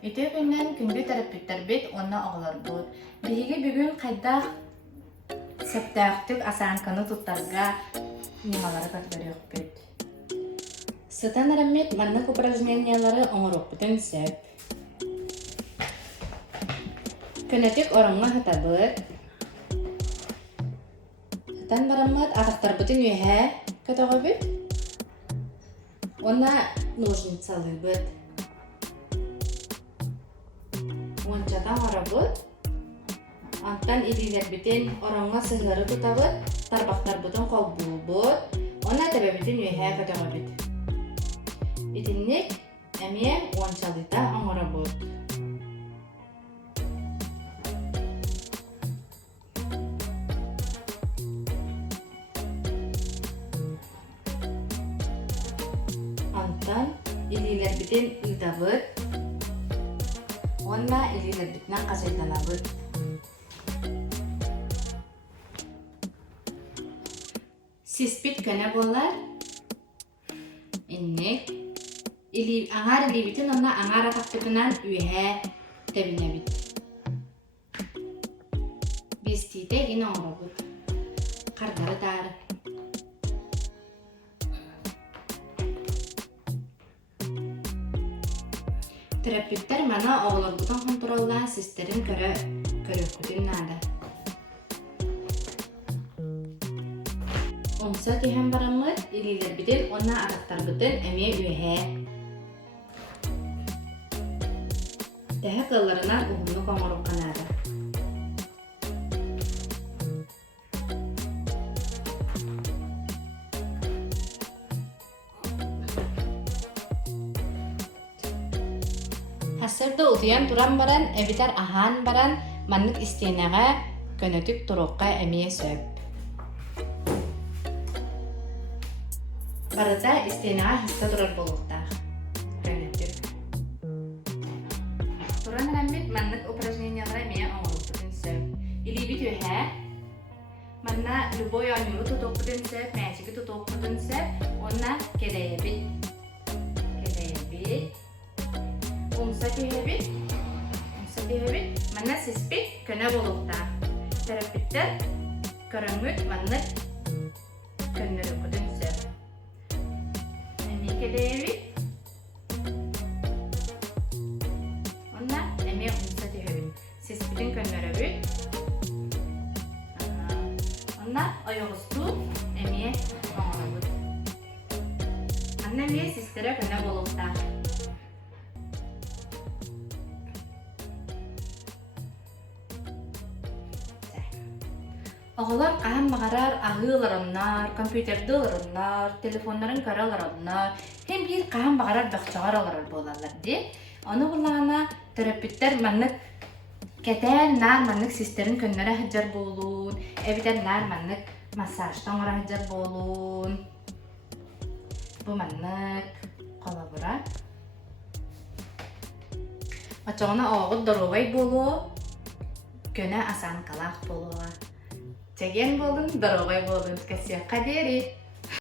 Ити күннен күнгү терапевттер бит онна оғылар бұд. Биһиги бүгүн кайдах септääхтүк асаанканы туттарга нималары көрдөрүк бит. Сытан араммет маннык упражнениялары оңорокпутун сөп. Көнөтүк оромга хытабыт. Сытан бараммат атактарбытын үйһэ көтөгөбүт. Онна ножницалыбыт. Ончатан арабыт. Антан илилербитин оромга сыгыры тутабыт. Тарбактарбытын колбулбут. Онна тебебитин үйһэ көтөгөбүт. Итинник эмие ончалыта оңорабыт. Антан илилербитин ыдабыт. Онна илилербитинен касайданабыт. Сиспит көне болар. Инник аңар илибитин онна аңар атакпытынан үйһэ тебинебит. Бестите гин оңорабыт. Кардары тары. Терапевттер мана оғыларбытын контролла систерин көрөккүтүн нада. Омса тиһэн бараммыт илилербитин онна атактарбытын эмие үйһэ. Тэһэ кылларынан уһунну коңорукканада. Хасырды утуян туран баран, эбитер ахан баран, маннык истенеға көнөтүк туруққа эмие сөп. Барыта истенеға хыста турар болуқтақ. Көнөтүк. Туран рамбит маннык упражнениялар эмие оңорукпутун сөп. Илибит үйһэ. Манна любой анюру тутуқпутун сөп, мәчиги тутуқпутун сөп, онна кедейбит. Умса тиһэбит, манна сиспит көнө болуктаа. Терапевттер көрөңүт маннык көннөрүккүтүн сөп. Эми кедейбит. Онна эми умса тиһэбит. Сиспитин көннөрөбүт. Онна ойогусту эми оңоробут. Манна эми систере көнө болуктаа. Оғылар қаһан мағарар ағыларыннар, компьютерді оларыннар, телефонларын көраларыннар, хем бир қаһан мағарар бақчағар оларар болалар де. Оны бұлағана терапевттер маннык кәтән нар маннык систерин көннөрө хыджар болуун, эбитер нар маннык массажтан ора хыджар болуун. Бу маннык колабура. Ачоғына оғыт дорогай болуу, көнө асан калақ болуа. Чеген болдun, дорогой болдun. Кәсия қадери.